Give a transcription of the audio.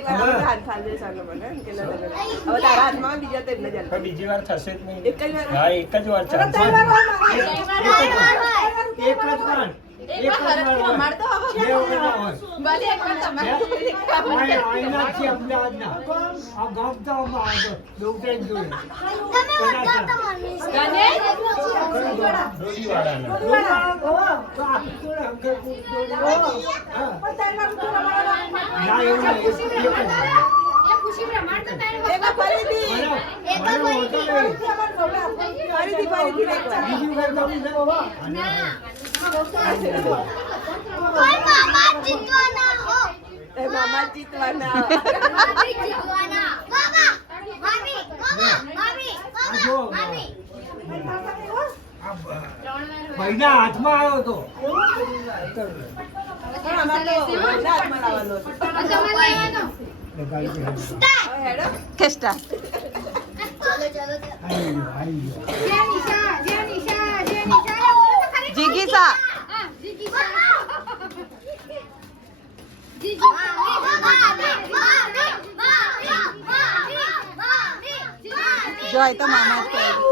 એકવાર હાથ ખાલી સાનો મને કે ન હવે તારા હાથમાં બીજા તે ન ચાલે પણ બીજી વાર થશે જ નહીં એક જ વાર હા એક જ વાર ચાલશે ત્રણ વાર હોય એક જ વાર મારતો હવે ભલે એક વાર તમારે આઈના છે અમદાવાદના આ ગામડામાં ડોક્ટર જોડે મામા જીતવાના મહિના હાથમાં આવ્યો હતો ખેસ્ટા જીગીસા જોય તો મામા જ કહે